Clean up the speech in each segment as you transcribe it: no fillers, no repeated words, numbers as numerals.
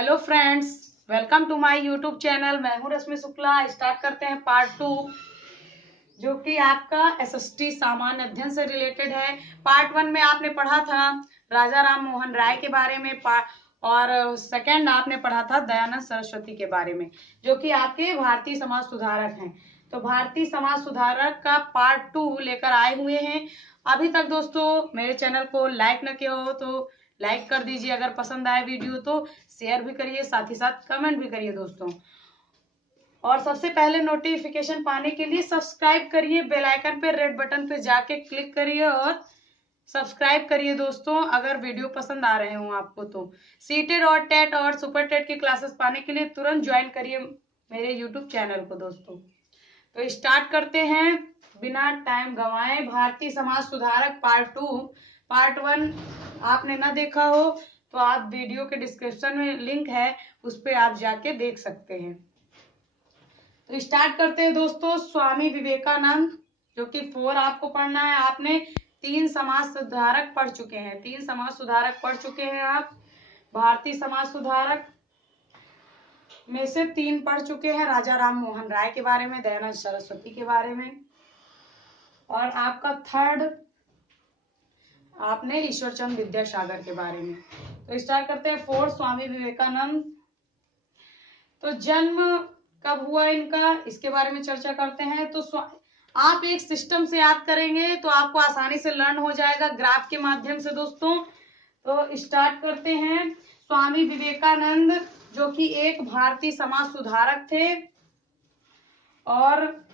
Hello friends, welcome to my YouTube channel. मैं हूं रश्मि Shukla. Start करते हैं पार्ट 2, जो कि आपका एसएसटी सामान्य अध्ययन से रिलेटेड है। पार्ट 1 में आपने पढ़ा था राजा राम मोहन राय के बारे में, और सेकंड आपने पढ़ा था दयानंद सरस्वती के बारे में, जो कि आपके भारतीय समाज सुधारक हैं। तो भारतीय समाज सुधारक का पार्ट 2 लेकर आए हुए हैं। अभी तक दोस्तों मेरे चैनल को लाइक न किया हो तो लाइक कर दीजिए। अगर पसंद आए वीडियो तो शेयर भी करिए, साथ ही साथ कमेंट भी करिए दोस्तों। और सबसे पहले नोटिफिकेशन पाने के लिए सब्सक्राइब करिए, बेल आइकन पे रेड बटन पे जाके क्लिक करिए और सब्सक्राइब करिए दोस्तों, अगर वीडियो पसंद आ रहे हो आपको तो। सीटेट और टेट और सुपर टेट की क्लासेस पाने के लिए तुरंत ज्वाइन करिए मेरे यूट्यूब चैनल को दोस्तों। तो स्टार्ट करते हैं बिना टाइम गंवाए। भारतीय समाज सुधारक पार्ट 2। पार्ट 1 आपने ना देखा हो तो आप वीडियो के डिस्क्रिप्शन में लिंक है, उस पर आप जाके देख सकते हैं। तो स्टार्ट करते हैं दोस्तों। स्वामी विवेकानंद, जो कि 4 आपको पढ़ना है। आपने 3 समाज सुधारक पढ़ चुके हैं, 3 समाज सुधारक पढ़ चुके हैं आप। भारतीय समाज सुधारक में से 3 पढ़ चुके हैं, राजा राम मोहन राय के बारे में, दयानंद सरस्वती के बारे में, और आपका 3rd आपने ईश्वर चंद्र विद्यासागर के बारे में। तो स्टार्ट करते हैं 4 स्वामी विवेकानंद। तो जन्म कब हुआ इनका, इसके बारे में चर्चा करते हैं। तो आप एक सिस्टम से याद करेंगे तो आपको आसानी से लर्न हो जाएगा ग्राफ के माध्यम से दोस्तों। तो स्टार्ट करते हैं। स्वामी विवेकानंद जो कि एक भारतीय समाज सुधारक थे, और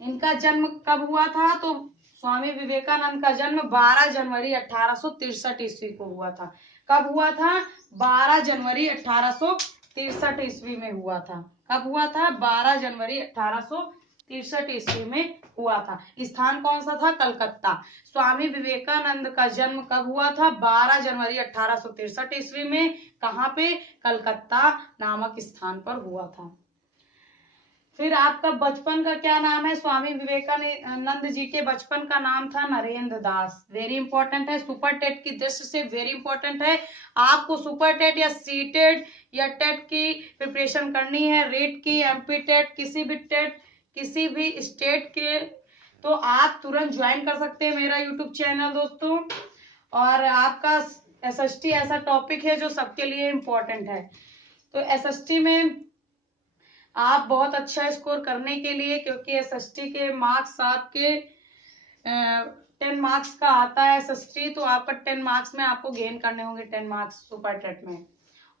इनका जन्म कब हुआ था, तो स्वामी विवेकानंद का जन्म 12 जनवरी 1863 ईस्वी को हुआ था। कब हुआ था? 12 जनवरी 1863 ईस्वी में हुआ था। कब हुआ था? 12 जनवरी 1863 ईस्वी में हुआ था। स्थान कौन सा था? कलकत्ता। स्वामी विवेकानंद का जन्म कब हुआ था? 12 जनवरी 1863 ईस्वी में। कहाँ पे? कलकत्ता नामक स्थान पर हुआ था। फिर आपका बचपन का क्या नाम है? स्वामी विवेकानंद जी के बचपन का नाम था नरेंद्र दास। वेरी इंपॉर्टेंट है, सुपर टेट की दृष्टि से वेरी इंपॉर्टेंट है। आपको सुपर टेट या सी टेट या टेट की प्रिपरेशन करनी है, रीट की, एमपी टेट, किसी भी टेट, किसी भी स्टेट के, तो आप तुरंत ज्वाइन कर सकते हैं मेरा यूट्यूब चैनल दोस्तों। और आपका एसएसटी ऐसा टॉपिक है जो सबके लिए इम्पोर्टेंट है। तो एसएसटी में आप बहुत अच्छा स्कोर करने के लिए, क्योंकि एसएसटी के मार्क्स आपके 10 मार्क्स का आता है एसएसटी, तो आपका 10 मार्क्स में आपको गेन करने होंगे 10 मार्क्स सुपर टेट में।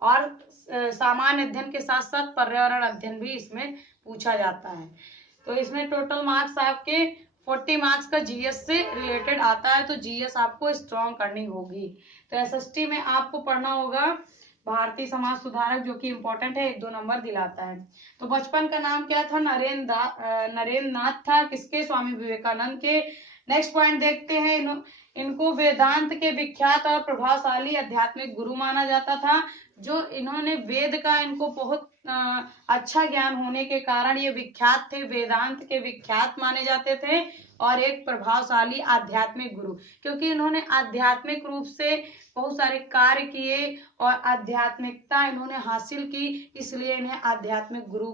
और सामान्य अध्ययन के साथ साथ पर्यावरण अध्ययन भी इसमें पूछा जाता है। तो इसमें टोटल मार्क्स आपके 40 मार्क्स का जीएस से रिलेटेड आता है, तो जीएस आपको स्ट्रॉन्ग करनी होगी। तो एसएसटी में आपको पढ़ना होगा भारतीय समाज सुधारक, जो कि इंपॉर्टेंट है, 1-2 नंबर दिलाता है। तो बचपन का नाम क्या था? नरेंद्र नाथ था। किसके? स्वामी विवेकानंद के। नेक्स्ट पॉइंट देखते हैं। इनको वेदांत के विख्यात और प्रभावशाली आध्यात्मिक गुरु माना जाता था। जो इन्होंने वेद का, इनको बहुत अच्छा ज्ञान होने के कारण ये विख्यात थे, वेदांत के विख्यात माने जाते थे, और एक प्रभावशाली आध्यात्मिक गुरु, क्योंकि इन्होंने आध्यात्मिक रूप से बहुत सारे कार्य किए और आध्यात्मिकता इन्होंने हासिल की, इसलिए इन्हें आध्यात्मिक गुरु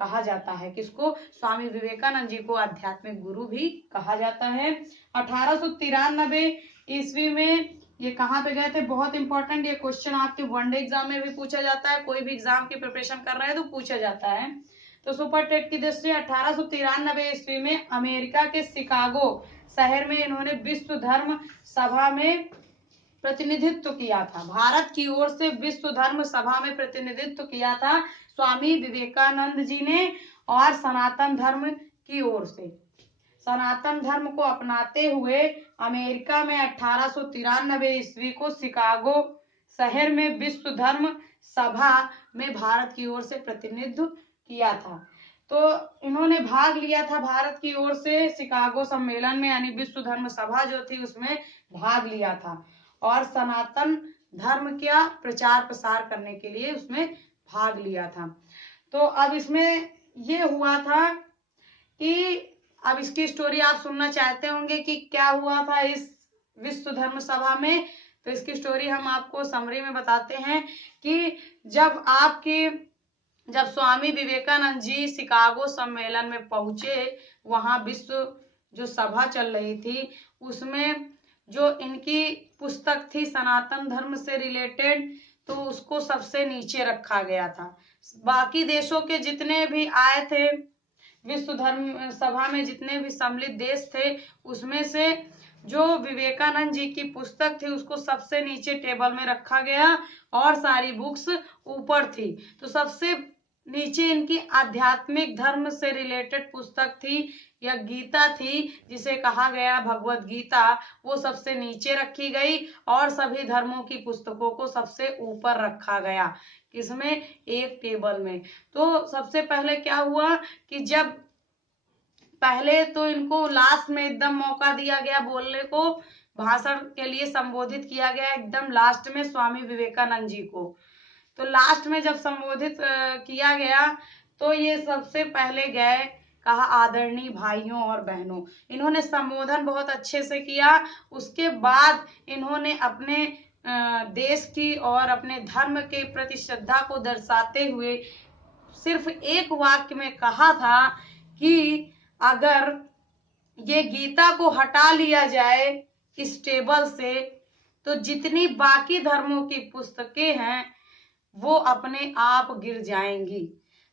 कहा जाता है। किसको? स्वामी विवेकानंद जी को आध्यात्मिक गुरु भी कहा जाता है। 1893 ईस्वी में ये कहाँ पे गए थे? बहुत इंपॉर्टेंट, ये क्वेश्चन आपके वनडे एग्जाम में भी पूछा जाता है, कोई भी एग्जाम की प्रिपरेशन कर रहे हैं तो पूछा जाता है। तो सुपर टेट की दृष्टि 1893 ईस्वी में अमेरिका के शिकागो शहर में इन्होंने विश्व धर्म सभा में प्रतिनिधित्व किया था। भारत की ओर से विश्व धर्म सभा में प्रतिनिधित्व किया था स्वामी विवेकानंद जी ने। और सनातन धर्म की ओर से, सनातन धर्म को अपनाते हुए अमेरिका में 1893 ईस्वी को शिकागो शहर में विश्व धर्म सभा में भारत की ओर से प्रतिनिधित्व किया था। तो इन्होंने भाग लिया था भारत की ओर से शिकागो सम्मेलन में, यानी विश्व धर्म सभा जो थी उसमें भाग लिया था, और सनातन धर्म का प्रचार प्रसार करने के लिए उसमें भाग लिया था। तो अब इसमें ये हुआ था कि अब इसकी स्टोरी आप सुनना चाहते होंगे कि क्या हुआ था इस विश्व धर्म सभा में। तो इसकी स्टोरी हम आपको समरी में बताते हैं कि जब स्वामी विवेकानंद जी शिकागो सम्मेलन में पहुंचे, वहां विश्व जो सभा चल रही थी उसमें जो इनकी पुस्तक थी सनातन धर्म से रिलेटेड, तो उसको सबसे नीचे रखा गया था। बाकी देशों के जितने भी आए थे विश्व धर्म सभा में, जितने भी सम्मिलित देश थे, उसमें से जो विवेकानंद जी की पुस्तक थी उसको सबसे नीचे टेबल में रखा गया और सारी बुक्स ऊपर थी। तो सबसे नीचे इनकी आध्यात्मिक धर्म से रिलेटेड पुस्तक थी, या गीता थी जिसे कहा गया भगवत गीता, वो सबसे नीचे रखी गई और सभी धर्मों की पुस्तकों को सबसे ऊपर रखा गया। किसमें? एक टेबल में। तो सबसे पहले क्या हुआ कि जब पहले तो इनको लास्ट में एकदम मौका दिया गया बोलने को, भाषण के लिए संबोधित किया गया एकदम लास्ट में स्वामी विवेकानंद जी को। तो लास्ट में जब संबोधित किया गया तो ये सबसे पहले गए, कहा आदरणीय भाइयों और बहनों। इन्होंने संबोधन बहुत अच्छे से किया। उसके बाद इन्होंने अपने देश की और अपने धर्म के प्रति श्रद्धा को दर्शाते हुए सिर्फ एक वाक्य में कहा था कि अगर ये गीता को हटा लिया जाए इस टेबल से तो जितनी बाकी धर्मों की पुस्तकें हैं वो अपने आप गिर जाएंगी।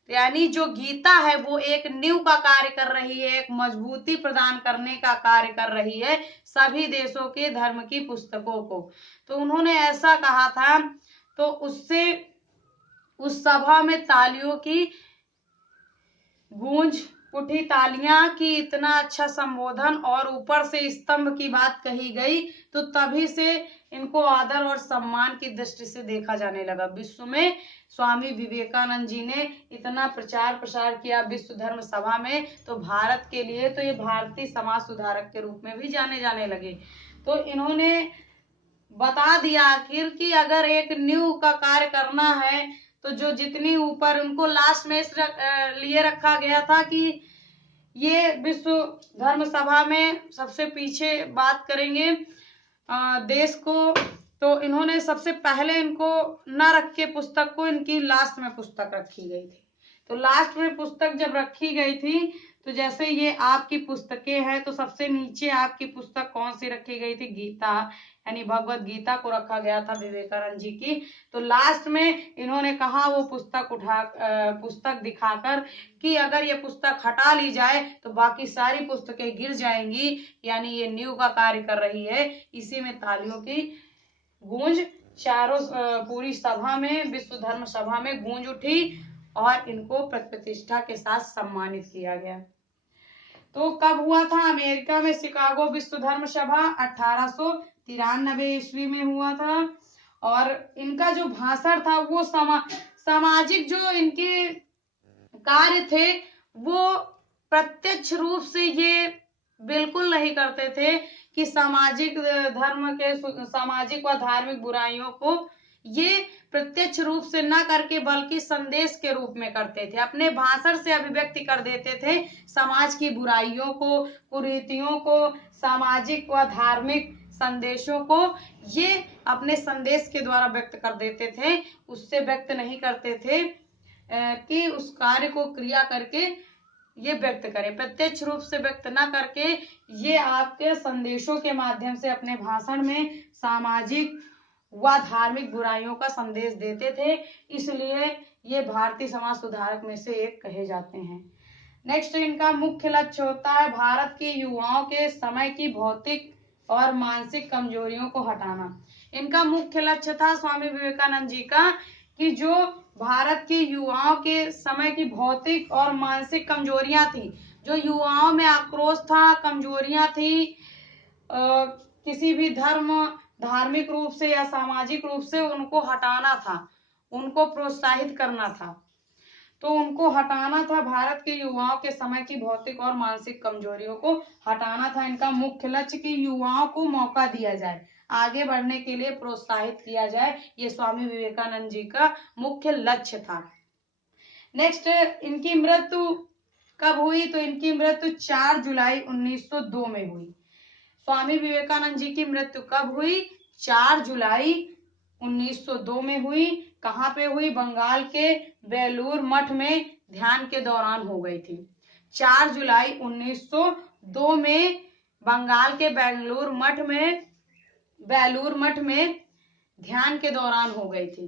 यानी जो गीता है वो एक नींव का कार्य कर रही है, एक मजबूती प्रदान करने का कार्य कर रही है सभी देशों के धर्म की पुस्तकों को। तो उन्होंने ऐसा कहा था। तो उससे उस सभा में तालियों की गूंज उठी, तालियां की इतना अच्छा संबोधन और ऊपर से स्तंभ की बात कही गई। तो तभी से इनको आदर और सम्मान की दृष्टि से देखा जाने लगा विश्व में। स्वामी विवेकानंद जी ने इतना प्रचार प्रसार किया विश्व धर्म सभा में, तो भारत के लिए तो ये भारतीय समाज सुधारक के रूप में भी जाने लगे। तो इन्होंने बता दिया आखिर कि अगर एक नींव का कार्य करना है तो जो जितनी ऊपर, उनको लास्ट में इस लिए रखा गया था कि ये विश्व धर्म सभा में सबसे पीछे बात करेंगे देश को। तो इन्होंने सबसे पहले इनको न रख के पुस्तक को इनकी लास्ट में पुस्तक रखी गई थी। तो लास्ट में पुस्तक जब रखी गई थी तो जैसे ये आपकी पुस्तकें हैं तो सबसे नीचे आपकी पुस्तक कौन सी रखी गई थी? गीता, यानी भगवत गीता को रखा गया था विवेकानंद जी की। तो लास्ट में इन्होंने कहा वो पुस्तक दिखाकर कि अगर ये पुस्तक हटा ली जाए तो बाकी सारी पुस्तकें गिर जाएंगी, यानी ये नींव का कार्य कर रही है। इसी में तालियों की गूंज चारों पूरी सभा में, विश्व धर्म सभा में गूंज उठी और इनको प्रतिष्ठा के साथ सम्मानित किया गया। तो कब हुआ था? अमेरिका में शिकागो विश्व धर्म सभा 1893 ईस्वी में हुआ था। और इनका जो भाषण था वो सामाजिक जो इनके कार्य थे वो प्रत्यक्ष रूप से ये बिल्कुल नहीं करते थे कि सामाजिक व धार्मिक बुराइयों को ये प्रत्यक्ष रूप से न करके बल्कि संदेश के रूप में करते थे। अपने भाषण से अभिव्यक्ति कर देते थे समाज की बुराइयों को, कुरीतियों को, सामाजिक व धार्मिक संदेशों को ये अपने संदेश के द्वारा व्यक्त कर देते थे। उससे व्यक्त नहीं करते थे कि उस कार्य को क्रिया करके ये व्यक्त करें। प्रत्यक्ष रूप से व्यक्त न करके ये आपके संदेशों के माध्यम से अपने भाषण में सामाजिक व धार्मिक बुराइयों का संदेश देते थे, इसलिए ये भारतीय समाज सुधारक में से एक कहे जाते हैं। नेक्स्ट इनका मुख्य लक्ष्य होता है भारत के युवाओं के समय की भौतिक और मानसिक कमजोरियों को हटाना। इनका मुख्य लक्ष्य था स्वामी विवेकानंद जी का कि जो भारत के युवाओं के समय की भौतिक और मानसिक कमजोरियां थी, जो युवाओं में आक्रोश था, कमजोरियां थी, किसी भी धार्मिक रूप से या सामाजिक रूप से उनको हटाना था, उनको प्रोत्साहित करना था। तो उनको हटाना था, भारत के युवाओं के समय की भौतिक और मानसिक कमजोरियों को हटाना था इनका मुख्य लक्ष्य कि युवाओं को मौका दिया जाए, आगे बढ़ने के लिए प्रोत्साहित किया जाए। ये स्वामी विवेकानंद जी का मुख्य लक्ष्य था। नेक्स्ट इनकी मृत्यु कब हुई? तो इनकी मृत्यु 4 जुलाई 1902 में हुई। स्वामी विवेकानंद जी की मृत्यु कब हुई? 4 जुलाई 1902 में हुई। कहाँ पे हुई? बंगाल के बेलूर मठ में ध्यान के दौरान हो गई थी। 4 जुलाई 1902 में बंगाल के बेलूर मठ में ध्यान के दौरान हो गई थी।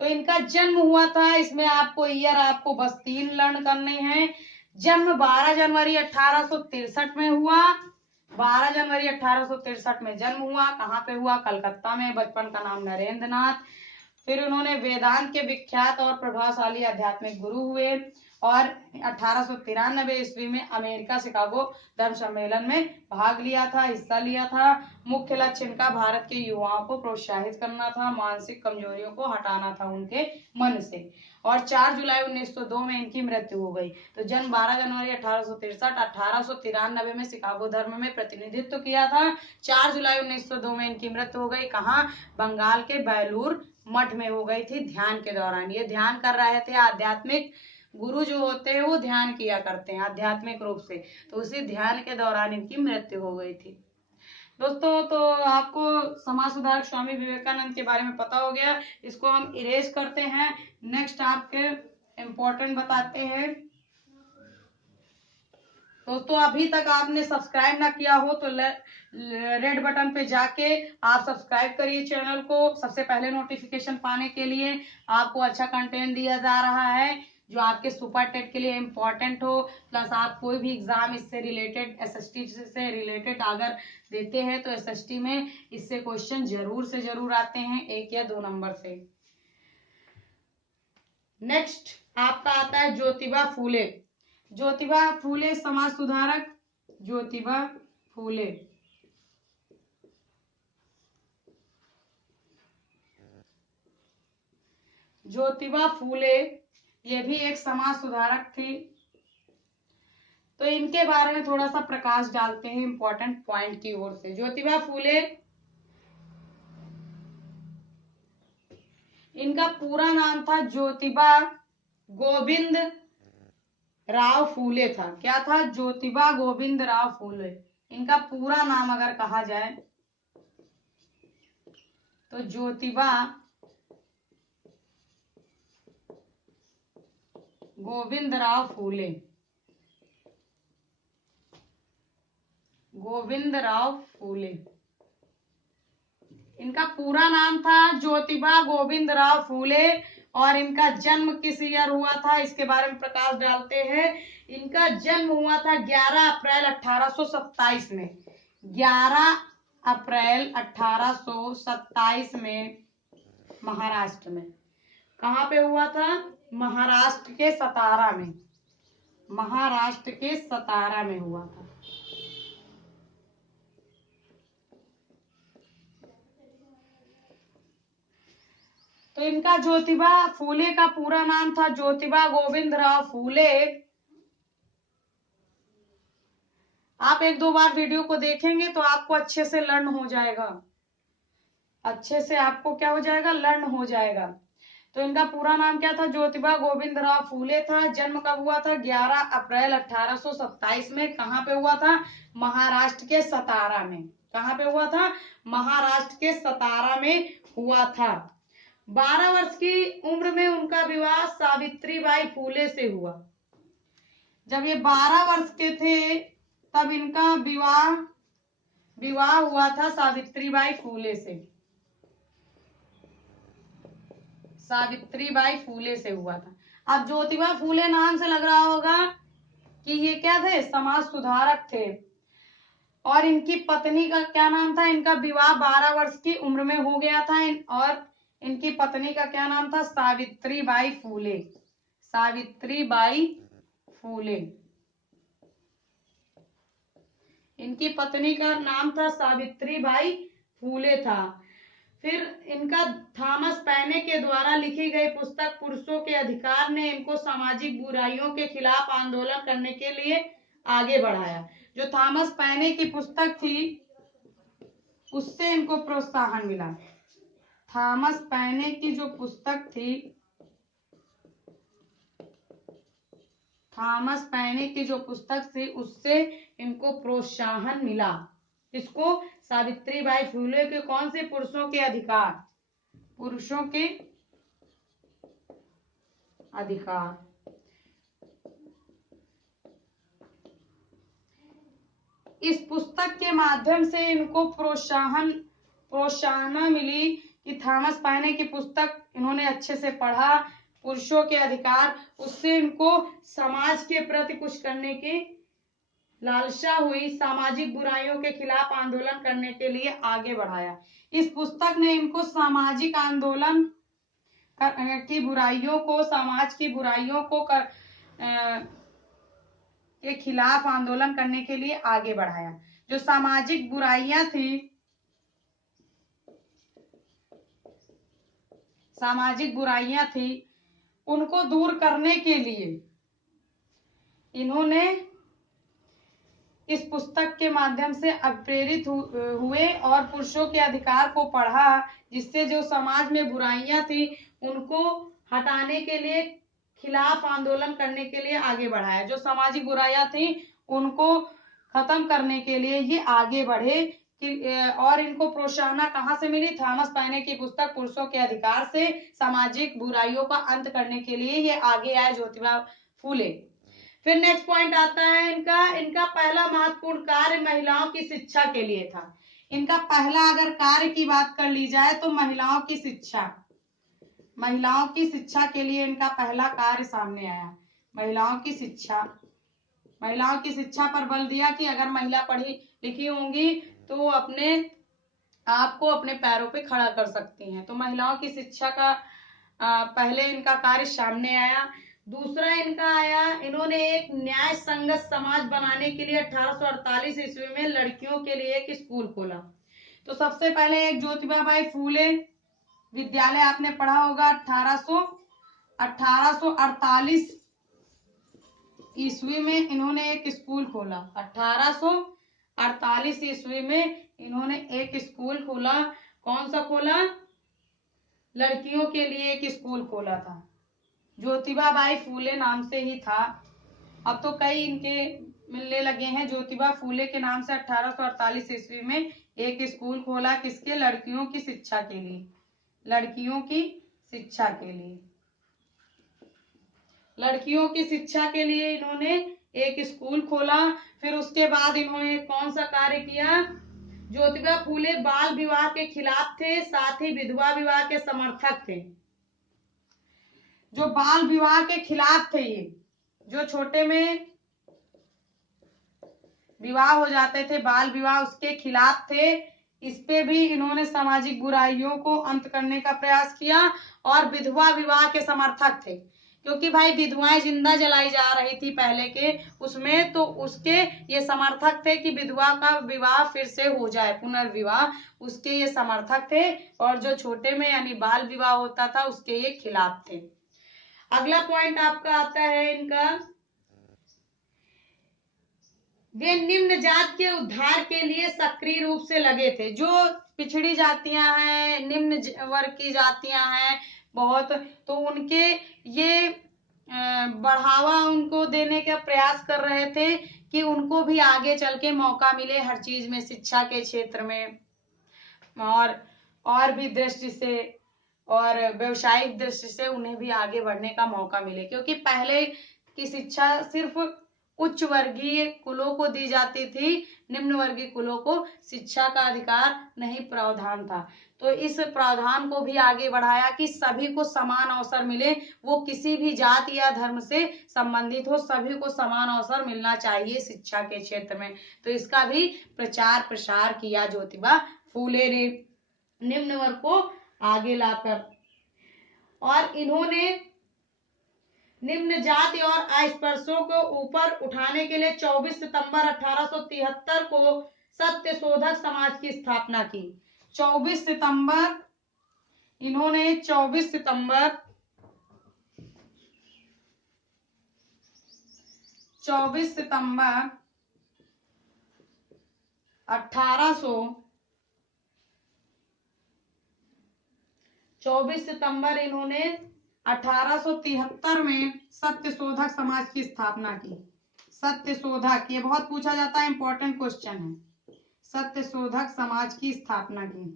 तो इनका जन्म हुआ था, इसमें आपको ईयर आपको बस 3 लर्न करने हैं। जन्म 12 जनवरी 1863 में हुआ। 12 जनवरी 1863 में जन्म हुआ। कहाँ पे हुआ? कलकत्ता में। बचपन का नाम नरेंद्र नाथ। फिर उन्होंने वेदांत के विख्यात और प्रभावशाली आध्यात्मिक गुरु हुए और 1893 ईस्वी में अमेरिका शिकागो धर्म सम्मेलन में भाग लिया था, हिस्सा लिया था। मुख्य लक्ष्य इनका भारत के युवाओं को प्रोत्साहित करना था, मानसिक कमजोरियों को हटाना था उनके मन से। और 4 जुलाई 1902 में इनकी मृत्यु हो गई। तो जन्म 12 जनवरी 1863, 1893 में शिकागो धर्म में प्रतिनिधित्व किया था। 4 जुलाई 1902 में इनकी मृत्यु हो गई। कहाँ? बंगाल के बेलूर मठ में हो गई थी ध्यान के दौरान। ये ध्यान कर रहे थे। आध्यात्मिक गुरु जो होते हैं वो ध्यान किया करते हैं आध्यात्मिक रूप से, तो उसी ध्यान के दौरान इनकी मृत्यु हो गई थी। दोस्तों, तो आपको समाज सुधारक स्वामी विवेकानंद के बारे में पता हो गया। इसको हम इरेज करते हैं। नेक्स्ट आपके इम्पोर्टेंट बताते हैं। दोस्तों, अभी तक आपने सब्सक्राइब ना किया हो तो रेड बटन पे जाके आप सब्सक्राइब करिए चैनल को। सबसे पहले नोटिफिकेशन पाने के लिए आपको अच्छा कंटेंट दिया जा रहा है जो आपके सुपर टेट के लिए इम्पोर्टेंट हो। प्लस आप कोई भी एग्जाम इससे रिलेटेड, एसएसटी से रिलेटेड अगर देते हैं तो एसएसटी में इससे क्वेश्चन जरूर से जरूर आते हैं, 1 या 2 नंबर से। नेक्स्ट आपका आता है ज्योतिबा फूले। ज्योतिबा फूले समाज सुधारक। ज्योतिबा फूले ज्योतिबा फूले ये भी एक समाज सुधारक थी। तो इनके बारे में थोड़ा सा प्रकाश डालते हैं इंपॉर्टेंट पॉइंट की ओर से। ज्योतिबा फूले, इनका पूरा नाम था ज्योतिबा गोविंद राव फूले था। क्या था? ज्योतिबा गोविंद राव फूले। इनका पूरा नाम अगर कहा जाए तो ज्योतिबा गोविंद राव फूले। गोविंद राव फूले इनका पूरा नाम था ज्योतिबा गोविंद राव फूले। और इनका जन्म किस ईयर हुआ था इसके बारे में प्रकाश डालते हैं। इनका जन्म हुआ था 11 अप्रैल 1827 में। 11 अप्रैल 1827 में महाराष्ट्र में। कहाँ पे हुआ था? महाराष्ट्र के सतारा में। महाराष्ट्र के सतारा में हुआ था। तो इनका ज्योतिबा फूले का पूरा नाम था ज्योतिबा गोविंद राव फूले। आप 1-2 बार वीडियो को देखेंगे तो आपको अच्छे से लर्न हो जाएगा। अच्छे से आपको क्या हो जाएगा? लर्न हो जाएगा। तो इनका पूरा नाम क्या था? ज्योतिबा गोविंद राव फूले था। जन्म कब हुआ था? 11 अप्रैल 1827 में। कहाँ पे हुआ था? महाराष्ट्र के सतारा में। कहाँ पे हुआ था? महाराष्ट्र के सतारा में हुआ था। 12 वर्ष की उम्र में उनका विवाह सावित्रीबाई फूले से हुआ। जब ये 12 वर्ष के थे तब इनका विवाह हुआ था सावित्रीबाई फूले से। सावित्रीबाई फूले से हुआ था। अब ज्योतिबा फूले नाम से लग रहा होगा कि ये क्या थे? समाज सुधारक थे। और इनकी पत्नी का क्या नाम था? इनका विवाह 12 वर्ष की उम्र में हो गया था। और इनकी पत्नी का क्या नाम था? सावित्रीबाई फूले। सावित्रीबाई फूले। इनकी पत्नी का नाम था सावित्रीबाई फूले था। फिर इनका थॉमस पैने के द्वारा लिखी गई पुस्तक पुरुषों के अधिकार ने इनको सामाजिक बुराइयों के खिलाफ आंदोलन करने के लिए आगे बढ़ाया। जो थॉमस पैने की पुस्तक थी उससे इनको प्रोत्साहन मिला। थॉमस पैने की जो पुस्तक थी, थॉमस पैने की जो पुस्तक थी उससे इनको प्रोत्साहन मिला। इसको सावित्रीबाई फुले के कौन से पुरुषों के अधिकार, पुरुषों के अधिकार। इस पुस्तक के माध्यम से इनको प्रोत्साहन मिली कि थॉमस पाइने की पुस्तक इन्होंने अच्छे से पढ़ा, पुरुषों के अधिकार, उससे इनको समाज के प्रति कुछ करने की लालसा हुई, सामाजिक बुराइयों के खिलाफ आंदोलन करने के लिए आगे बढ़ाया। इस पुस्तक ने इनको सामाजिक आंदोलन की बुराइयों को, समाज की बुराइयों को के खिलाफ आंदोलन करने के लिए आगे बढ़ाया। जो सामाजिक बुराइयां थी, उनको दूर करने के लिए इन्होंने इस पुस्तक के माध्यम से प्रेरित हुए और पुरुषों के अधिकार को पढ़ा, जिससे जो समाज में बुराइयां थी उनको हटाने के लिए, खिलाफ आंदोलन करने के लिए आगे बढ़ाया। जो सामाजिक बुराइयां थी उनको खत्म करने के लिए ये आगे बढ़े और इनको प्रोत्साहन कहाँ से मिली, थॉमस पाइने की पुस्तक पुरुषों के अधिकार से सामाजिक बुराइयों का अंत करने के लिए ये आगे आए ज्योतिबा फूले। फिर नेक्स्ट पॉइंट आता है इनका पहला महत्वपूर्ण कार्य महिलाओं की शिक्षा के लिए था। इनका पहला अगर कार्य की बात कर ली जाए तो महिलाओं की शिक्षा के लिए इनका पहला कार्य सामने आया। महिलाओं की शिक्षा पर बल दिया कि अगर महिला पढ़ी लिखी होंगी तो अपने आप को अपने पैरों पे खड़ा कर सकती हैं। तो महिलाओं की शिक्षा का पहले इनका कार्य सामने आया। दूसरा इनका आया, इन्होंने एक न्याय संगत समाज बनाने के लिए 1848 ईस्वी में लड़कियों के लिए एक स्कूल खोला। तो सबसे पहले एक ज्योतिबाबाई फूले विद्यालय आपने पढ़ा होगा, 1848 ईस्वी में इन्होंने एक स्कूल खोला। 1848 ईस्वी में इन्होंने एक स्कूल खोला। कौन सा खोला? लड़कियों के लिए एक स्कूल खोला था, ज्योतिबाबाई फूले नाम से ही था। अब तो कई इनके मिलने लगे हैं। ज्योतिबा फूले के नाम से 1848 ईस्वी में एक स्कूल खोला, किसके? लड़कियों की शिक्षा के लिए। लड़कियों की शिक्षा के लिए इन्होंने एक स्कूल खोला। फिर उसके बाद इन्होंने कौन सा कार्य किया? ज्योतिबा फूले बाल विवाह के खिलाफ थे, साथ ही विधवा विवाह के समर्थक थे। जो बाल विवाह के खिलाफ थे, ये जो छोटे में विवाह हो जाते थे, बाल विवाह, उसके खिलाफ थे। इस पे भी इन्होंने सामाजिक बुराइयों को अंत करने का प्रयास किया। और विधवा विवाह के समर्थक थे, क्योंकि भाई विधवाएं जिंदा जलाई जा रही थी पहले के उसमें, तो उसके ये समर्थक थे कि विधवा का विवाह फिर से हो जाए, पुनर्विवाह, उसके ये समर्थक थे। और जो छोटे में यानी बाल विवाह होता था उसके ये खिलाफ थे। अगला पॉइंट आपका आता है इनका, वे निम्न जात के उद्धार के लिए सक्रिय रूप से लगे थे। जो पिछड़ी जातियां हैं, निम्न वर्ग की जातियां हैं बहुत, तो उनके ये बढ़ावा उनको देने का प्रयास कर रहे थे कि उनको भी आगे चल के मौका मिले हर चीज में, शिक्षा के क्षेत्र में और भी दृष्टि से और व्यवसायिक दृष्टि से उन्हें भी आगे बढ़ने का मौका मिले। क्योंकि पहले की शिक्षा सिर्फ उच्च वर्गीय कुलों को दी जाती थी, निम्न वर्गीय कुलों को शिक्षा का अधिकार नहीं, प्रावधान था। तो इस प्रावधान को भी आगे बढ़ाया कि सभी को समान अवसर मिले, वो किसी भी जाति या धर्म से संबंधित हो, सभी को समान अवसर मिलना चाहिए शिक्षा के क्षेत्र में। तो इसका भी प्रचार प्रसार किया ज्योतिबा फूले ने निम्न वर्ग को आगे लाकर। और इन्होंने निम्न जाति और अस्पृश्यों को ऊपर उठाने के लिए 24 सितंबर 1873 को सत्य शोधक समाज की स्थापना की। 24 सितंबर 1873 में सत्य शोधक समाज की स्थापना की। सत्य शोधक, ये बहुत पूछा जाता है, इंपॉर्टेंट क्वेश्चन है। सत्यशोधक समाज की स्थापना की।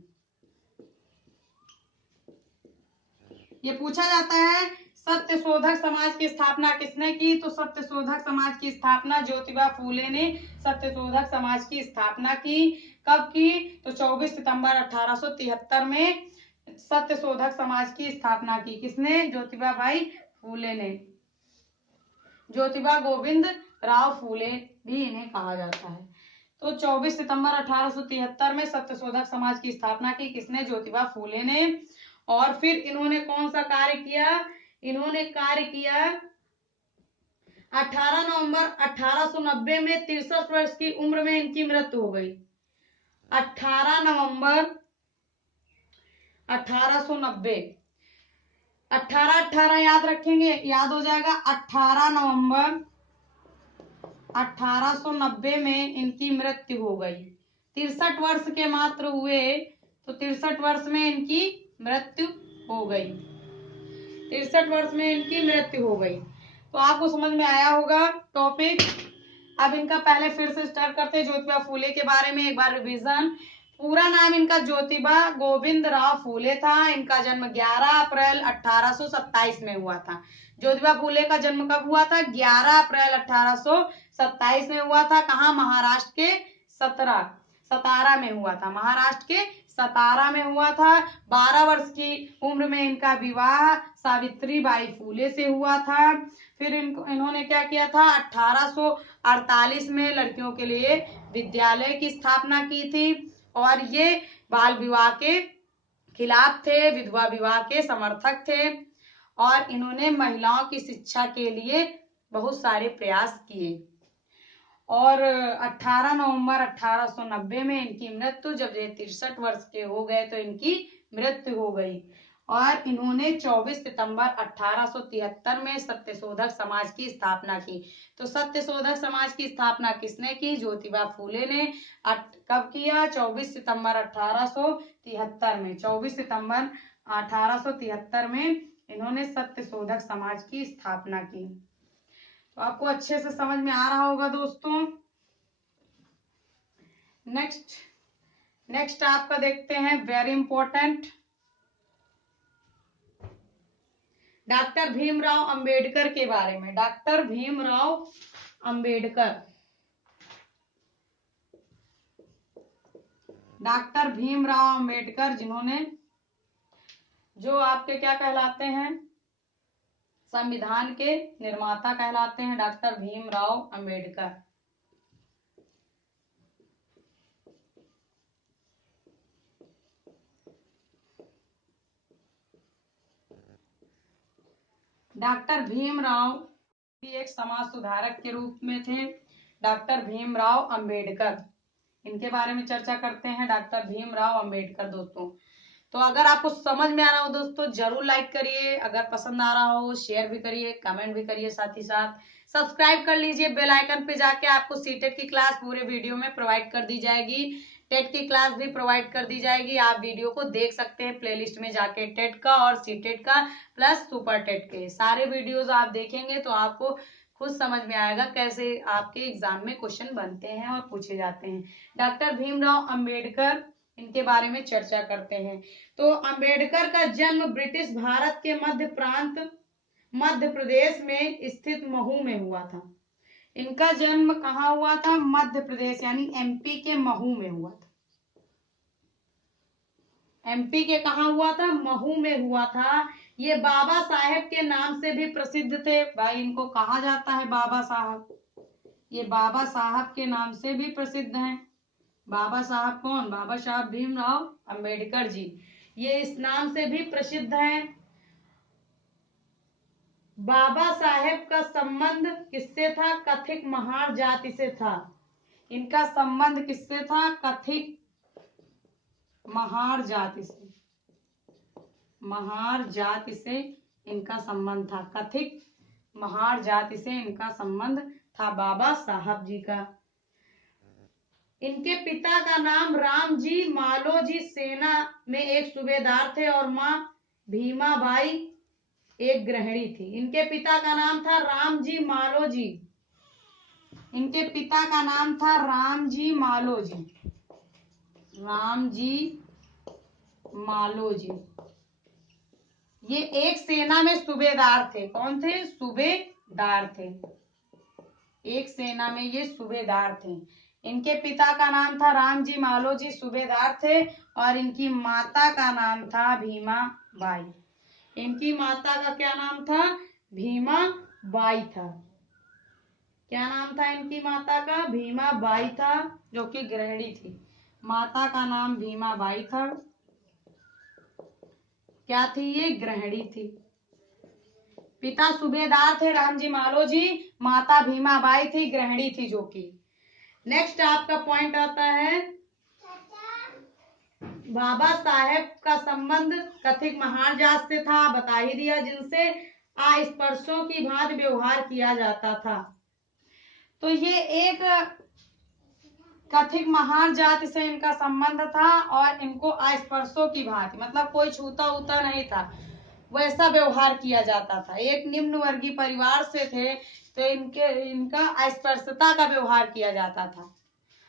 ये पूछा जाता है सत्यशोधक समाज की स्थापना किसने की, तो सत्यशोधक समाज की स्थापना ज्योतिबा फूले ने सत्यशोधक समाज की स्थापना की। कब की, तो 24 सितंबर 1873 में सत्यशोधक समाज की स्थापना की। किसने, ज्योतिबा बाई फूले ने। ज्योतिबा गोविंद राव फूले भी इन्हें कहा जाता है। तो 24 सितंबर 1873 में सत्यशोधक समाज की स्थापना की किसने, ज्योतिबा फूले ने। और फिर इन्होंने कौन सा कार्य किया, इन्होंने कार्य किया 18 नवंबर 1890 में 63 वर्ष की उम्र में इनकी मृत्यु हो गई। 18 नवंबर 1890, 18 याद रखेंगे, याद हो जाएगा। 18 नवंबर 1890 में इनकी मृत्यु हो गई। 63 वर्ष के मात्र हुए, तो 63 वर्ष में इनकी मृत्यु हो गई। 63 वर्ष में इनकी मृत्यु हो गई। तो आपको समझ में आया होगा टॉपिक। अब इनका पहले फिर से स्टार्ट करते हैं ज्योतिबा फूले के बारे में एक बार रिवीजन। पूरा नाम इनका ज्योतिबा गोविंद राव फूले था। इनका जन्म 11 अप्रैल 1827 में हुआ था। ज्योतिबा फूले का जन्म कब हुआ था, 11 अप्रैल 1827 में हुआ था। कहाँ, महाराष्ट्र के सतारा में हुआ था। महाराष्ट्र के सतारा में हुआ था। 12 वर्ष की उम्र में इनका विवाह सावित्री बाई फूले से हुआ था। फिर इन्होंने क्या किया था, 1848 में लड़कियों के लिए विद्यालय की स्थापना की थी। और ये बाल विवाह के खिलाफ थे, विधवा विवाह के समर्थक थे। और इन्होंने महिलाओं की शिक्षा के लिए बहुत सारे प्रयास किए। और 18 नवंबर 1890 में इनकी मृत्यु, जब ये 63 वर्ष के हो गए तो इनकी मृत्यु हो गई। और इन्होंने 24 सितंबर 1873 में सत्यशोधक समाज की स्थापना की। तो सत्यशोधक समाज की स्थापना किसने की, ज्योतिबा फूले ने। कब किया, 24 सितंबर 1873 में। 24 सितंबर 1873 में इन्होंने सत्यशोधक समाज की स्थापना की। तो आपको अच्छे से समझ में आ रहा होगा दोस्तों। नेक्स्ट आपका देखते हैं, very important, doctor Bhimrao Ambedkar के बारे में। डॉक्टर भीमराव अंबेडकर, डॉक्टर भीमराव अंबेडकर जिन्होंने, जो आपके क्या कहलाते हैं, संविधान के निर्माता कहलाते हैं, डॉक्टर भीमराव अंबेडकर। डॉक्टर भीमराव भी एक समाज सुधारक के रूप में थे। डॉक्टर भीमराव अंबेडकर, इनके बारे में चर्चा करते हैं, डॉक्टर भीमराव अंबेडकर दोस्तों। तो अगर आपको समझ में आ रहा हो दोस्तों, जरूर लाइक करिए, अगर पसंद आ रहा हो शेयर भी करिए, कमेंट भी करिए, साथ ही साथ सब्सक्राइब कर लीजिए। बेल आइकन पे जाके आपको सीटेट की क्लास पूरे वीडियो में प्रोवाइड कर दी जाएगी, टेट की क्लास भी प्रोवाइड कर दी जाएगी। आप वीडियो को देख सकते हैं प्लेलिस्ट में जाके, टेट का और सीटेट का प्लस सुपर टेट के सारे वीडियोज आप देखेंगे तो आपको खुद समझ में आएगा कैसे आपके एग्जाम में क्वेश्चन बनते हैं और पूछे जाते हैं। डॉक्टर भीमराव अंबेडकर, इनके बारे में चर्चा करते हैं। तो अंबेडकर का जन्म ब्रिटिश भारत के मध्य प्रांत मध्य प्रदेश में स्थित महू में हुआ था। इनका जन्म कहाँ हुआ था, मध्य प्रदेश यानी एमपी के महू में हुआ था। एमपी के कहाँ हुआ था, महू में हुआ था। ये बाबा साहेब के नाम से भी प्रसिद्ध थे। भाई इनको कहा जाता है बाबा साहब, ये बाबा साहब के नाम से भी प्रसिद्ध हैं। बाबा साहब कौन, बाबा साहब भीमराव अंबेडकर जी, ये इस नाम से भी प्रसिद्ध हैं। बाबा साहेब का संबंध किससे था, कथिक महार जाति से था। इनका संबंध किससे था, कथिक महार जाति से, महार जाति से इनका संबंध था। कथिक महार जाति से इनका संबंध था बाबा साहब जी का। इनके पिता का नाम रामजी मालोजी सेना में एक सूबेदार थे और माँ भीमाबाई एक गृहिणी थी। इनके पिता का नाम था रामजी मालोजी, इनके पिता का नाम था रामजी मालोजी। रामजी मालोजी, ये एक सेना में सूबेदार थे। कौन थे? सूबेदार थे। एक सेना में ये सूबेदार थे। इनके पिता का नाम था रामजी मालोजी, सूबेदार थे, और इनकी माता का नाम था भीमा बाई। इनकी माता का क्या नाम था? भीमा बाई था। क्या नाम था इनकी माता का? भीमा बाई था, जो कि गृहिणी थी। माता का नाम भीमा बाई था। क्या थी ये? गृहिणी थी। पिता सूबेदार थे रामजी मालोजी, माता भीमा बाई थी, गृहिणी थी जो कि। नेक्स्ट आपका पॉइंट आता है, बाबा साहेब का संबंध कथित महार जात से था, बता ही दिया, जिनसे अस्पृश्यों की भांति व्यवहार किया जाता था। तो ये एक कथित महार जाति से इनका संबंध था, और इनको अस्पृश्यों की भांति, मतलब कोई छूता उता नहीं था, वैसा व्यवहार किया जाता था। एक निम्न वर्गीय परिवार से थे, तो इनका अस्पृश्यता का व्यवहार किया जाता था।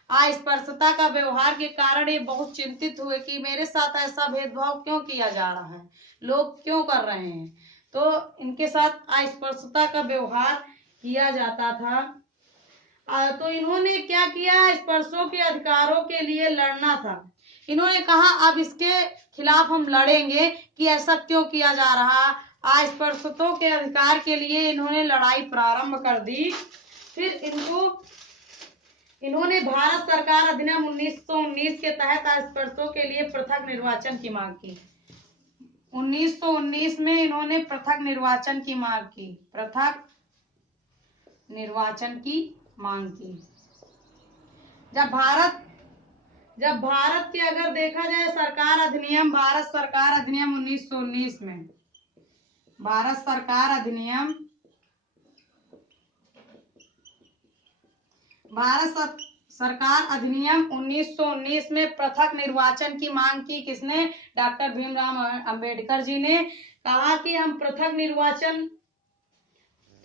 अस्पृश्यता का व्यवहार के कारण ये बहुत चिंतित हुए कि मेरे साथ ऐसा भेदभाव क्यों किया जा रहा है, लोग क्यों कर रहे हैं। तो इनके साथ अस्पृश्यता का व्यवहार किया जाता था। तो इन्होंने क्या किया? अस्पृश्यों के अधिकारों के लिए लड़ना था। इन्होंने कहा अब इसके खिलाफ हम लड़ेंगे कि ऐसा क्यों किया जा रहा। अस्पृश्यों के अधिकार के लिए इन्होंने लड़ाई प्रारंभ कर दी। फिर इन्होंने भारत सरकार अधिनियम 1919 के तहत अस्पृश्यों के लिए पृथक निर्वाचन की मांग की। 1919 में इन्होंने पृथक निर्वाचन की मांग की। पृथक निर्वाचन की मांग की। जब भारत के अगर देखा जाए सरकार अधिनियम, भारत सरकार अधिनियम 1919 में, भारत सरकार अधिनियम, भारत सरकार अधिनियम 1919 में पृथक निर्वाचन की मांग की। किसने? डॉक्टर भीमराव अंबेडकर जी ने कहा कि हम पृथक निर्वाचन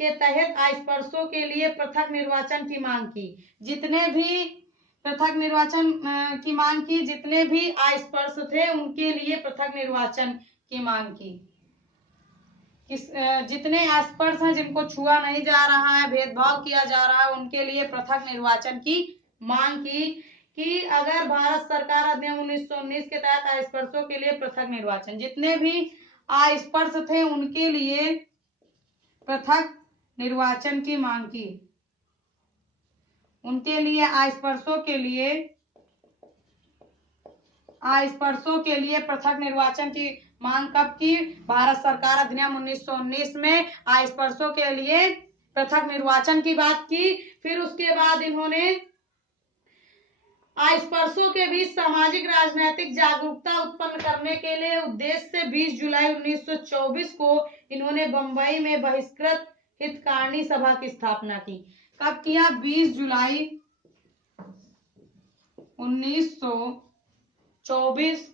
के तहत अस्पृश्यों के लिए पृथक निर्वाचन की मांग की। जितने भी पृथक निर्वाचन की मांग की, जितने भी अस्पृश्य थे उनके लिए पृथक निर्वाचन की मांग की। जितने अस्पृश्य हैं, जिनको छुआ नहीं जा रहा है, भेदभाव किया जा रहा है, उनके लिए पृथक निर्वाचन की मांग की कि अगर भारत सरकार अधिनियम 1919 के तहत अस्पृश्यों के लिए पृथक निर्वाचन, जितने भी अस्पृश्य थे उनके लिए पृथक निर्वाचन की मांग की। उनके लिए अस्पृश्यों के लिए पृथक निर्वाचन की मांग कब की? भारत सरकार अधिनियम 1919 में अस्पृश्यों के लिए पृथक निर्वाचन की बात की। फिर उसके बाद इन्होंने अस्पृश्यों के बीच सामाजिक राजनीतिक जागरूकता उत्पन्न करने के लिए उद्देश्य से 20 जुलाई 1924 को इन्होंने बंबई में बहिष्कृत हितकारिणी सभा की स्थापना की। कब किया? 20 जुलाई 1924।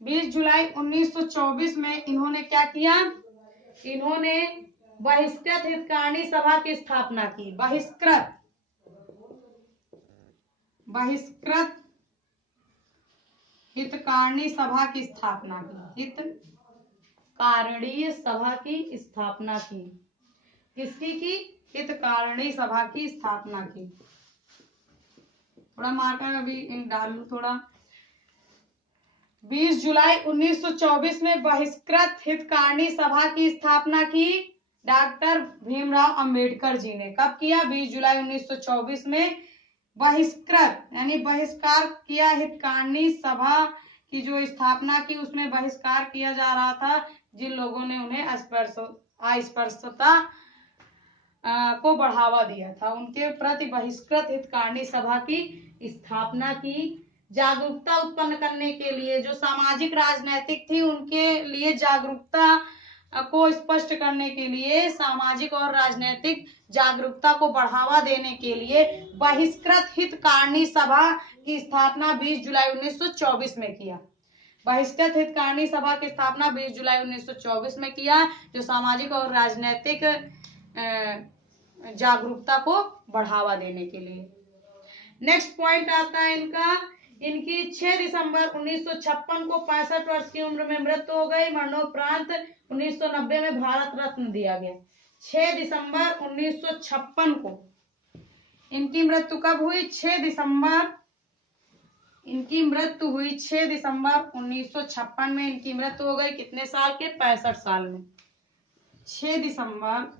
20 जुलाई 1924 में इन्होंने क्या किया? इन्होंने बहिष्कृत हितकारिणी सभा की स्थापना की। बहिष्कृत हितकारिणी सभा की स्थापना की। हितकारिणी सभा की स्थापना की। किसकी की? हितकारिणी सभा की स्थापना की। थोड़ा मार्कर अभी डाल लू थोड़ा। 20 जुलाई 1924 में बहिष्कृत हितकारिणी सभा की स्थापना की डॉक्टर भीमराव अंबेडकर जी ने। कब किया? 20 जुलाई 1924 में बहिष्कृत यानी बहिष्कार किया। हितकारिणी सभा की जो स्थापना की उसमें बहिष्कार किया जा रहा था, जिन लोगों ने उन्हें अस्पृश्यता को बढ़ावा दिया था, उनके प्रति बहिष्कृत हितकारिणी सभा की स्थापना की। जागरूकता उत्पन्न करने के लिए, जो सामाजिक राजनीतिक थी उनके लिए जागरूकता को स्पष्ट करने के लिए, सामाजिक और राजनीतिक जागरूकता को बढ़ावा देने के लिए बहिष्कृत हितकारिणी सभा की स्थापना 20 जुलाई 1924 में किया। बहिष्कृत हितकारिणी सभा की स्थापना 20 जुलाई 1924 में किया, जो सामाजिक और राजनीतिक जागरूकता को बढ़ावा देने के लिए। नेक्स्ट पॉइंट आता है इनका, इनकी 6 दिसंबर 1956 को 65 वर्ष की उम्र में मृत्यु हो गई। मरणोपरांत 1990 में भारत रत्न दिया गया। 6 दिसंबर 1956 को इनकी मृत्यु कब हुई? 6 दिसंबर इनकी मृत्यु हुई 6 दिसंबर 1956 में इनकी मृत्यु हो गई। कितने साल के? 65 साल में। 6 दिसंबर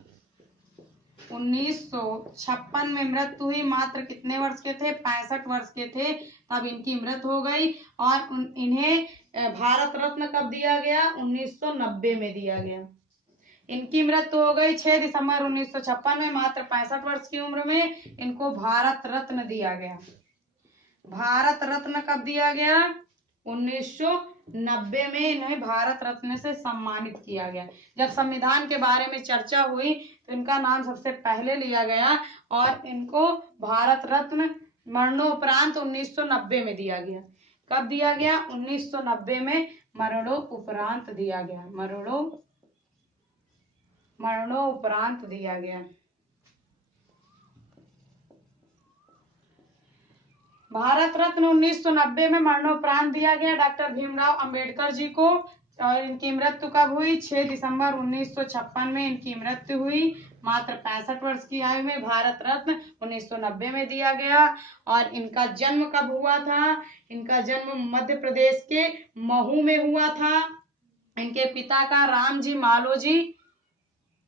1956 में मृत्यु हुई। मात्र कितने वर्ष के थे? 65 वर्ष के थे तब इनकी मृत्यु हो गई। और इन्हें भारत रत्न कब दिया गया? 1990 में दिया गया। इनकी मृत्यु हो गई 6 दिसंबर 1956 में, मात्र 65 वर्ष की उम्र में इनको भारत रत्न दिया गया। भारत रत्न कब दिया गया? 1990 में इन्हें भारत रत्न से सम्मानित किया गया। जब संविधान के बारे में चर्चा हुई तो इनका नाम सबसे पहले लिया गया और इनको भारत रत्न मरणोपरांत 1990 में दिया गया। कब दिया गया? 1990 में मरणोपरांत दिया गया। मरणोपरांत दिया गया। भारत रत्न 1990 में मरणोपरांत दिया गया डॉक्टर भीमराव अंबेडकर जी को। और इनकी मृत्यु कब हुई? 6 दिसंबर 1956 में इनकी मृत्यु हुई। मात्र 65 वर्ष की आयु में भारत रत्न 1990 में दिया गया। और इनका जन्म कब हुआ था? इनका जन्म मध्य प्रदेश के महू में हुआ था। इनके पिता का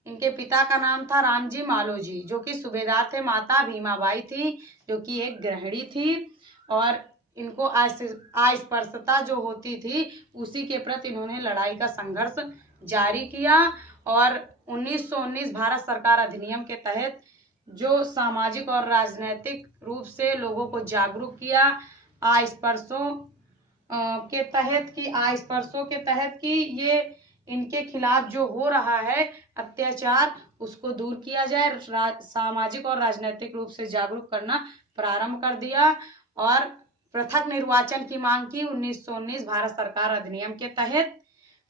इनके पिता का नाम था रामजी मालोजी, जो कि सूबेदार थे। माता भीमाबाई थी, जो कि एक गृहिणी थी। और इनको अस्पृश्यता जो होती थी उसी के प्रति इन्होंने लड़ाई का संघर्ष जारी किया। और 1919 भारत सरकार अधिनियम के तहत जो सामाजिक और राजनीतिक रूप से लोगों को जागरूक किया अस्पृश्यों के तहत कि ये इनके खिलाफ जो हो रहा है अत्याचार उसको दूर किया जाए, सामाजिक और राजनीतिक रूप से जागरूक करना प्रारंभ कर दिया। और पृथक निर्वाचन की मांग की 1919 भारत सरकार अधिनियम के तहत।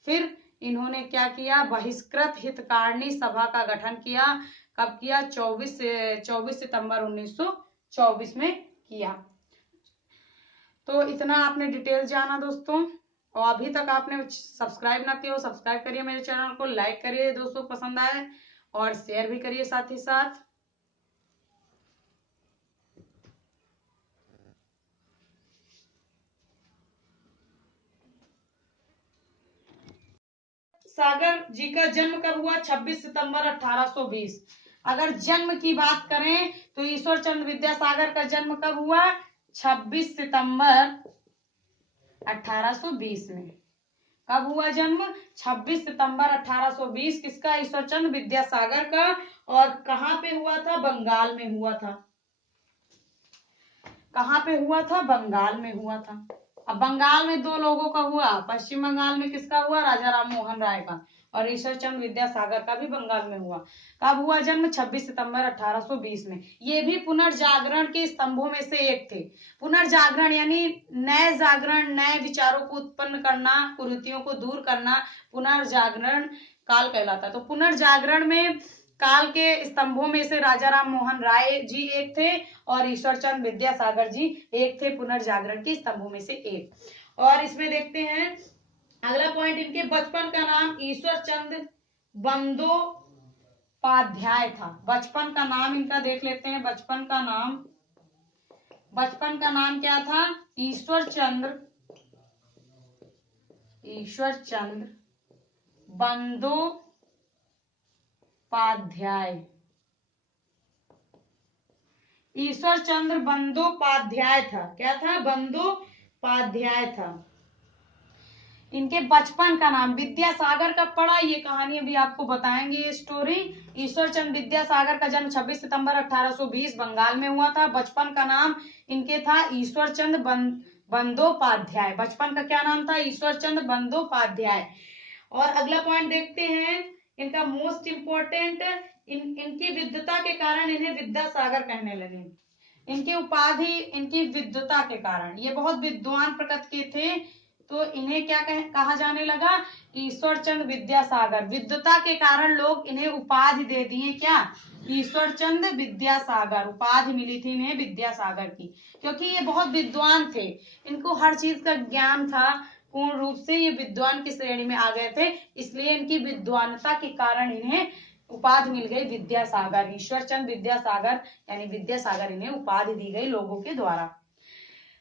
फिर इन्होंने क्या किया? बहिष्कृत हितकारिणी सभा का गठन किया। कब किया? 24 सितंबर 1924 में किया। तो इतना आपने डिटेल जाना दोस्तों। और अभी तक आपने सब्सक्राइब ना किया हो सब्सक्राइब करिए मेरे चैनल को, लाइक करिए दोस्तों पसंद आए, और शेयर भी करिए साथ ही साथ। सागर जी का जन्म कब हुआ? 26 सितंबर 1820। अगर जन्म की बात करें तो ईश्वर चंद्र विद्यासागर का जन्म कब हुआ? 26 सितंबर 1820 में। कब हुआ जन्म? 26 सितंबर 1820। किसका? ईश्वर चंद्र विद्यासागर का। और कहाँ पे हुआ था? बंगाल में हुआ था। कहाँ पे हुआ था? बंगाल में हुआ था। अब बंगाल में दो लोगों का हुआ। पश्चिम बंगाल में किसका हुआ? राजा राम मोहन राय का। और ईश्वर चंद्र विद्यासागर का भी बंगाल में हुआ। कब हुआ जन्म? 26 सितंबर 1820 में। ये भी पुनर्जागरण के स्तंभों में से एक थे। पुनर्जागरण यानी नए जागरण, नए विचारों को उत्पन्न करना, कुरीतियों को दूर करना पुनर्जागरण काल कहलाता। तो पुनर्जागरण में काल के स्तंभों में से राजा राम मोहन राय जी एक थे और ईश्वर चंद्र विद्यासागर जी एक थे, पुनर्जागरण के स्तंभों में से एक। और इसमें देखते हैं अगला पॉइंट, इनके बचपन का नाम ईश्वर चंद्र बंदोपाध्याय था। बचपन का नाम इनका देख लेते हैं। बचपन का नाम क्या था? ईश्वर चंद्र बंदोपाध्याय। ईश्वर चंद्र बंदोपाध्याय था। क्या था? बंदोपाध्याय था। इनके बचपन का नाम विद्यासागर का पड़ा, ये कहानी अभी आपको बताएंगे ये स्टोरी। ईश्वर चंद्र विद्यासागर का जन्म 26 सितंबर 1820 बंगाल में हुआ था। बचपन का नाम इनके था ईश्वर चंद्र बंदोपाध्याय। बचपन का क्या नाम था? ईश्वर चंद्र बंदोपाध्याय। और अगला पॉइंट देखते हैं, इनका मोस्ट इम्पोर्टेंट, इनकी विद्वता के कारण इन्हें विद्यासागर कहने लगे। इनकी उपाधि इनकी विद्वता के कारण, ये बहुत विद्वान प्रकृति के थे। तो इन्हें क्या कहा जाने लगा, ईश्वरचंद विद्यासागर। विद्वता के कारण लोग इन्हें उपाधि दे दिए, क्या, ईश्वरचंद विद्यासागर। उपाधि मिली थी इन्हें विद्यासागर की, क्योंकि ये बहुत विद्वान थे, इनको हर चीज का ज्ञान था, पूर्ण रूप से ये विद्वान की श्रेणी में आ गए थे, इसलिए इनकी विद्वानता के कारण इन्हें उपाधि मिल गई विद्यासागर। ईश्वरचंद विद्यासागर यानी विद्यासागर इन्हें उपाधि दी गई लोगों के द्वारा।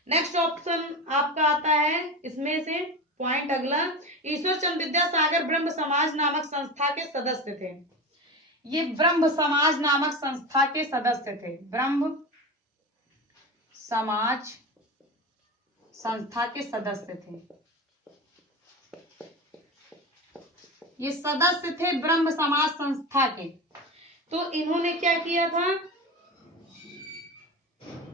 नेक्स्ट ऑप्शन आपका आता है इसमें से पॉइंट अगला, ईश्वरचंद विद्यासागर ब्रह्म समाज नामक संस्था के सदस्य थे। ये ब्रह्म समाज नामक संस्था के सदस्य थे, ब्रह्म समाज संस्था के सदस्य थे। ये सदस्य थे ब्रह्म समाज संस्था के। तो इन्होंने क्या किया था,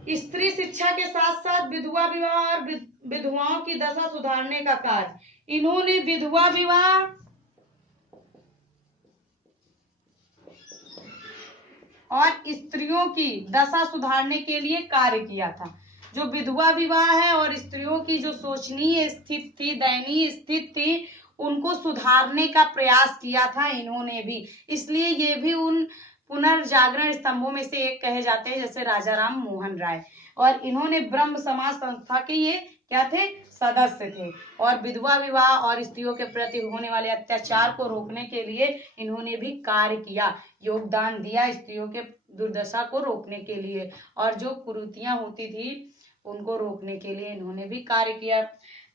स्त्री शिक्षा के साथ साथ विधवा विवाह और विधवाओं की दशा सुधारने का कार्य, इन्होंने विधवा विवाह और स्त्रियों की दशा सुधारने के लिए कार्य किया था। जो विधवा विवाह है और स्त्रियों की जो शोचनीय स्थिति थी, दयनीय स्थिति थी, उनको सुधारने का प्रयास किया था इन्होंने भी, इसलिए ये भी उन पुनर्जागरण स्तंभों में से एक कहे जाते हैं, जैसे राजा राम मोहन राय। और इन्होंने ब्रह्म समाज संस्था के ये क्या थे, सदस्य थे, और विधवा विवाह और स्त्रियों के प्रति होने वाले अत्याचार को रोकने के लिए इन्होंने भी कार्य किया, योगदान दिया स्त्रियों के दुर्दशा को रोकने के लिए, और जो कुरीतियां होती थी उनको रोकने के लिए इन्होंने भी कार्य किया।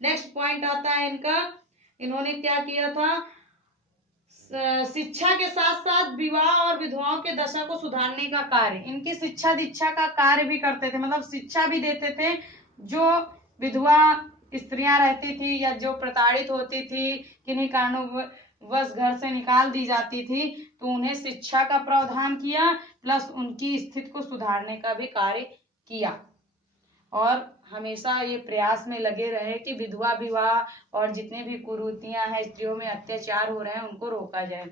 नेक्स्ट पॉइंट आता है इनका, इन्होंने क्या किया था, शिक्षा के साथ साथ विवाह और विधवाओं के दशा को सुधारने का कार्य, इनकी शिक्षा दीक्षा का कार्य भी करते थे, मतलब शिक्षा भी देते थे। जो विधवा स्त्रियां रहती थी या जो प्रताड़ित होती थी, किन्हीं कारणों वश घर से निकाल दी जाती थी, तो उन्हें शिक्षा का प्रावधान किया, प्लस उनकी स्थिति को सुधारने का भी कार्य किया, और हमेशा ये प्रयास में लगे रहे कि विधवा विवाह और जितने भी कुरीतियां हैं, स्त्रियों में अत्याचार हो रहे हैं, उनको रोका जाए।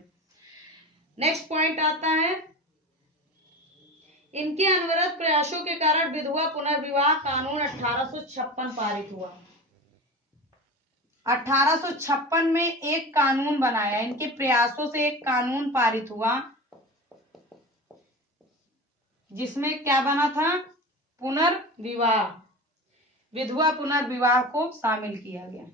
नेक्स्ट पॉइंट आता है, इनके अनवरत प्रयासों के कारण विधवा पुनर्विवाह कानून 1856 पारित हुआ। 1856 में एक कानून बनाया, इनके प्रयासों से एक कानून पारित हुआ, जिसमें क्या बना था, पुनर्विवाह, विधवा पुनर्विवाह को शामिल किया गया।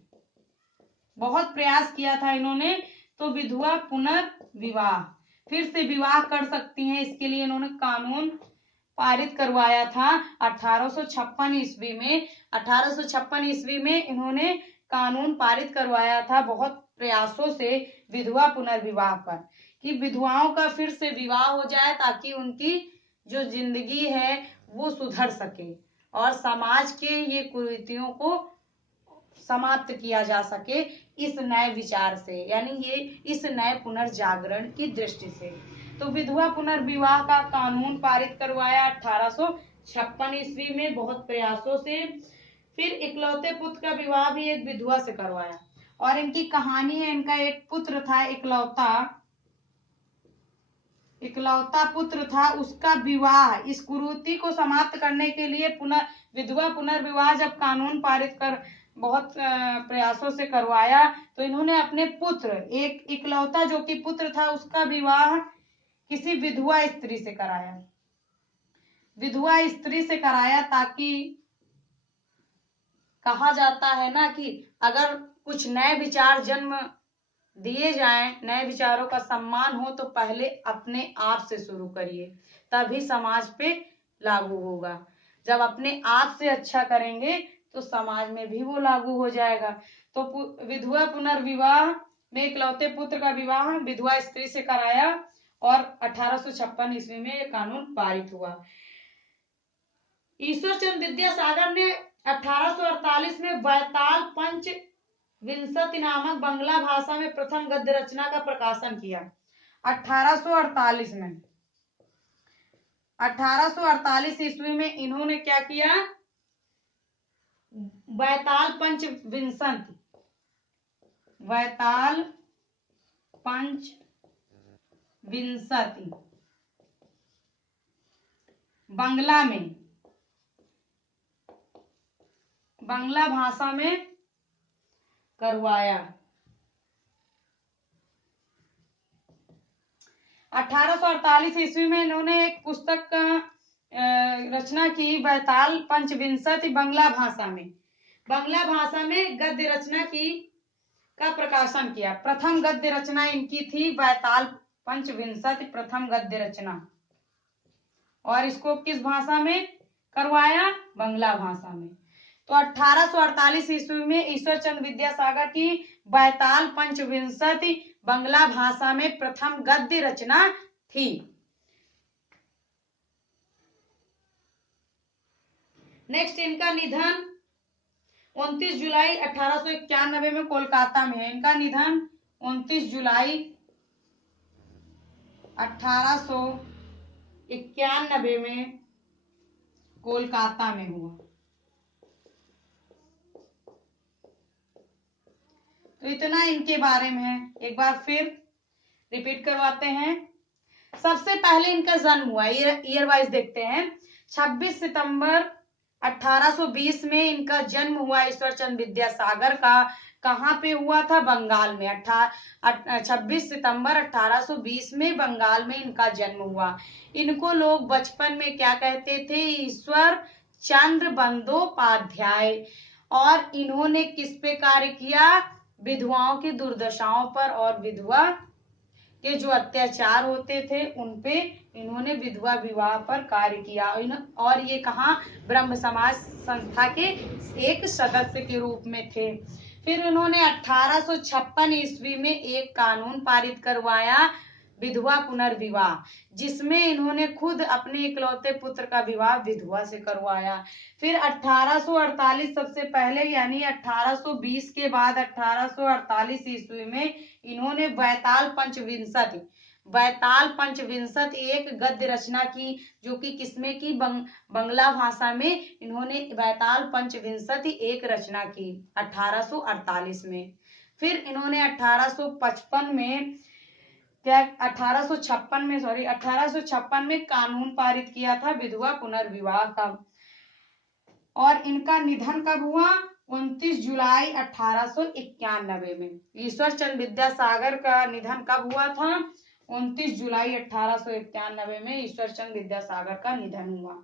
बहुत प्रयास किया था इन्होंने, तो विधवा पुनर्विवाह, फिर से विवाह कर सकती हैं, इसके लिए इन्होंने कानून पारित करवाया था 1856 ईस्वी में। 1856 ईस्वी में इन्होंने कानून पारित करवाया था, बहुत प्रयासों से विधवा पुनर्विवाह पर, कि विधवाओं का फिर से विवाह हो जाए, ताकि उनकी जो जिंदगी है वो सुधर सके और समाज के ये कुरीतियों को समाप्त किया जा सके इस नए विचार से, यानी ये इस नए पुनर्जागरण की दृष्टि से। तो विधवा पुनर्विवाह का कानून पारित करवाया 1856 ईस्वी में, बहुत प्रयासों से। फिर इकलौते पुत्र का विवाह भी एक विधवा से करवाया, और इनकी कहानी है, इनका एक पुत्र था इकलौता पुत्र था, उसका विवाह, इस कुरीति को समाप्त करने के लिए विधवा पुनर्विवाह जब कानून पारित कर बहुत प्रयासों से करवाया, तो इन्होंने अपने पुत्र, एक इकलौता जो कि पुत्र था, उसका विवाह किसी विधवा स्त्री से कराया, विधवा स्त्री से कराया, ताकि कहा जाता है ना कि अगर कुछ नए विचार जन्म दिए जाएं, नए विचारों का सम्मान हो, तो पहले अपने आप से शुरू करिए, तभी समाज पे लागू होगा। जब अपने आप से अच्छा करेंगे तो समाज में भी वो लागू हो जाएगा। तो विधवा पुनर्विवाह में इकलौते पुत्र का विवाह विधवा स्त्री से कराया, और 1856 ईस्वी में यह कानून पारित हुआ। ईश्वरचंद विद्यासागर ने 1848 में बैताल पंच विंशति नामक बंगला भाषा में प्रथम गद्य रचना का प्रकाशन किया। 1848 में, 1848 ईस्वी में इन्होंने क्या किया, बैताल पंच विंशति, बैताल पंच विंशति बंगला भाषा में करवाया। 1848 ईस्वी में इन्होंने एक पुस्तक रचना की, बैताल पंचविंशति, बंगला भाषा में। बंगला भाषा में गद्य रचना की का प्रकाशन किया। प्रथम गद्य रचना इनकी थी बैताल पंचविंशति, प्रथम गद्य रचना। और इसको किस भाषा में करवाया? बंगला भाषा में। तो 1848 ईस्वी में ईश्वर चंद्र विद्यासागर की बैताल पंचविंशति बंगला भाषा में प्रथम गद्य रचना थी। नेक्स्ट, इनका निधन 29 जुलाई 1891 में कोलकाता में है। इनका निधन 29 जुलाई 1891 में कोलकाता में हुआ। तो इतना इनके बारे में है। एक बार फिर रिपीट करवाते हैं। सबसे पहले इनका जन्म हुआ, ईयर वाइज देखते हैं। 26 सितंबर 1820 में इनका जन्म हुआ ईश्वर चंद्र विद्यासागर का। कहाँ पे हुआ था? बंगाल में। 26 सितंबर 1820 में बंगाल में इनका जन्म हुआ। इनको लोग बचपन में क्या कहते थे? ईश्वर चंद्र बंदोपाध्याय। और इन्होंने किस पे कार्य किया? विधवाओं की दुर्दशाओं पर और विधवा के जो अत्याचार होते थे उनपे इन्होंने विधवा विवाह पर कार्य किया। और ये कहाँ? ब्रह्म समाज संस्था के एक सदस्य के रूप में थे। फिर इन्होंने 1856 ईस्वी में एक कानून पारित करवाया, विधवा पुनर्विवाह, जिसमें इन्होंने खुद अपने इकलौते पुत्र का विवाह विधवा से करवाया। फिर 1848 सबसे पहले, यानी 1820 के बाद 1848 ईस्वी में इन्होंने बैताल पंचविंशति एक गद्य रचना की, जो कि किसमें की? बंगला भाषा में इन्होंने बैताल पंचविंशति एक रचना की 1848 में। फिर इन्होंने 1856 में कानून पारित किया था विधवा पुनर्विवाह का। और इनका निधन कब हुआ? 29 जुलाई 1891 में। ईश्वर चंद्र विद्यासागर का निधन कब हुआ था? 29 जुलाई 1891 में ईश्वर चंद्र विद्यासागर का निधन हुआ।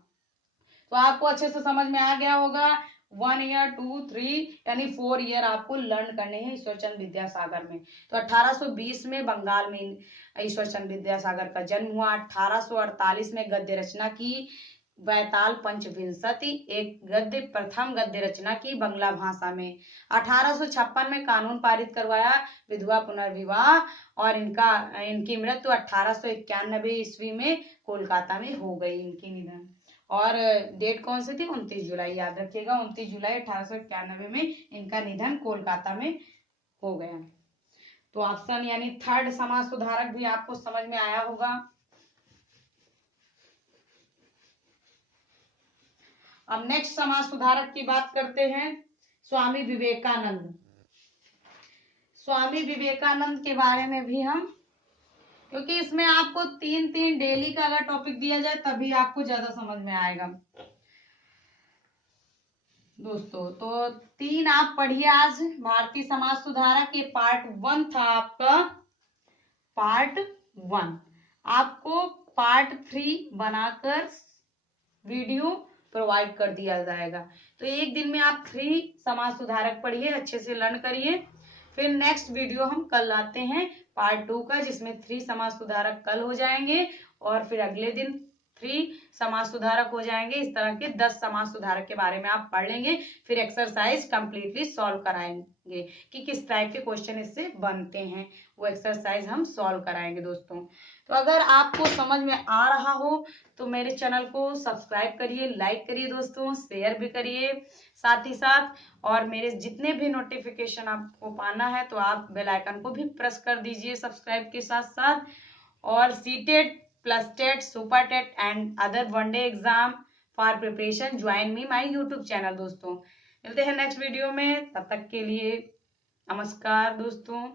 तो आपको अच्छे से समझ में आ गया होगा। 1 ईयर 2 3 यानी 4 ईयर आपको लर्न करने हैं ईश्वर चंद्र विद्यासागर में। तो 1820 में बंगाल में ईश्वर चंद्र विद्यासागर का जन्म हुआ। 1848 में गद्य रचना की बैताल पंचविंशति एक प्रथम गद्य रचना की बंगला भाषा में। 1856 में कानून पारित करवाया विधवा पुनर्विवाह। और इनकी मृत्यु 1891 ईस्वी में कोलकाता में हो गई, इनकी निधन। और डेट कौन सी थी? 29 जुलाई, याद रखिएगा। 29 जुलाई 1891 में इनका निधन कोलकाता में हो गया। तो ऑप्शन यानी थर्ड समाज सुधारक भी आपको समझ में आया होगा। अब नेक्स्ट समाज सुधारक की बात करते हैं, स्वामी विवेकानंद। स्वामी विवेकानंद के बारे में भी हम, क्योंकि इसमें आपको 3 डेली का अगर टॉपिक दिया जाए तभी आपको ज्यादा समझ में आएगा दोस्तों। तो 3 आप पढ़िए आज। भारतीय समाज सुधारक, ये पार्ट 1 था आपका, पार्ट 1। आपको पार्ट 3 बनाकर वीडियो प्रोवाइड कर दिया जाएगा। तो एक दिन में आप 3 समाज सुधारक पढ़िए, अच्छे से लर्न करिए। फिर नेक्स्ट वीडियो हम कल लाते हैं पार्ट 2 का, जिसमें 3 समाज सुधारक कल हो जाएंगे और फिर अगले दिन 3 समाज सुधारक हो जाएंगे। इस तरह के 10 समाज सुधारक के बारे में आप पढ़ लेंगे। फिर एक्सरसाइज कंप्लीटली सॉल्व कराएंगे कि किस टाइप के क्वेश्चन इससे बनते हैं, वो एक्सरसाइज हम सॉल्व कराएंगे दोस्तों। तो अगर आपको समझ में आ रहा हो तो मेरे चैनल को सब्सक्राइब करिए, लाइक करिए दोस्तों, शेयर भी करिए साथ ही साथ। और मेरे जितने भी नोटिफिकेशन आपको पाना है तो आप बेल आइकन को भी प्रेस कर दीजिए सब्सक्राइब के साथ साथ। और CTET, plus TET, super TET and other one day exam for preparation join me my YouTube channel दोस्तों। मिलते हैं नेक्स्ट वीडियो में, तब तक के लिए नमस्कार दोस्तों।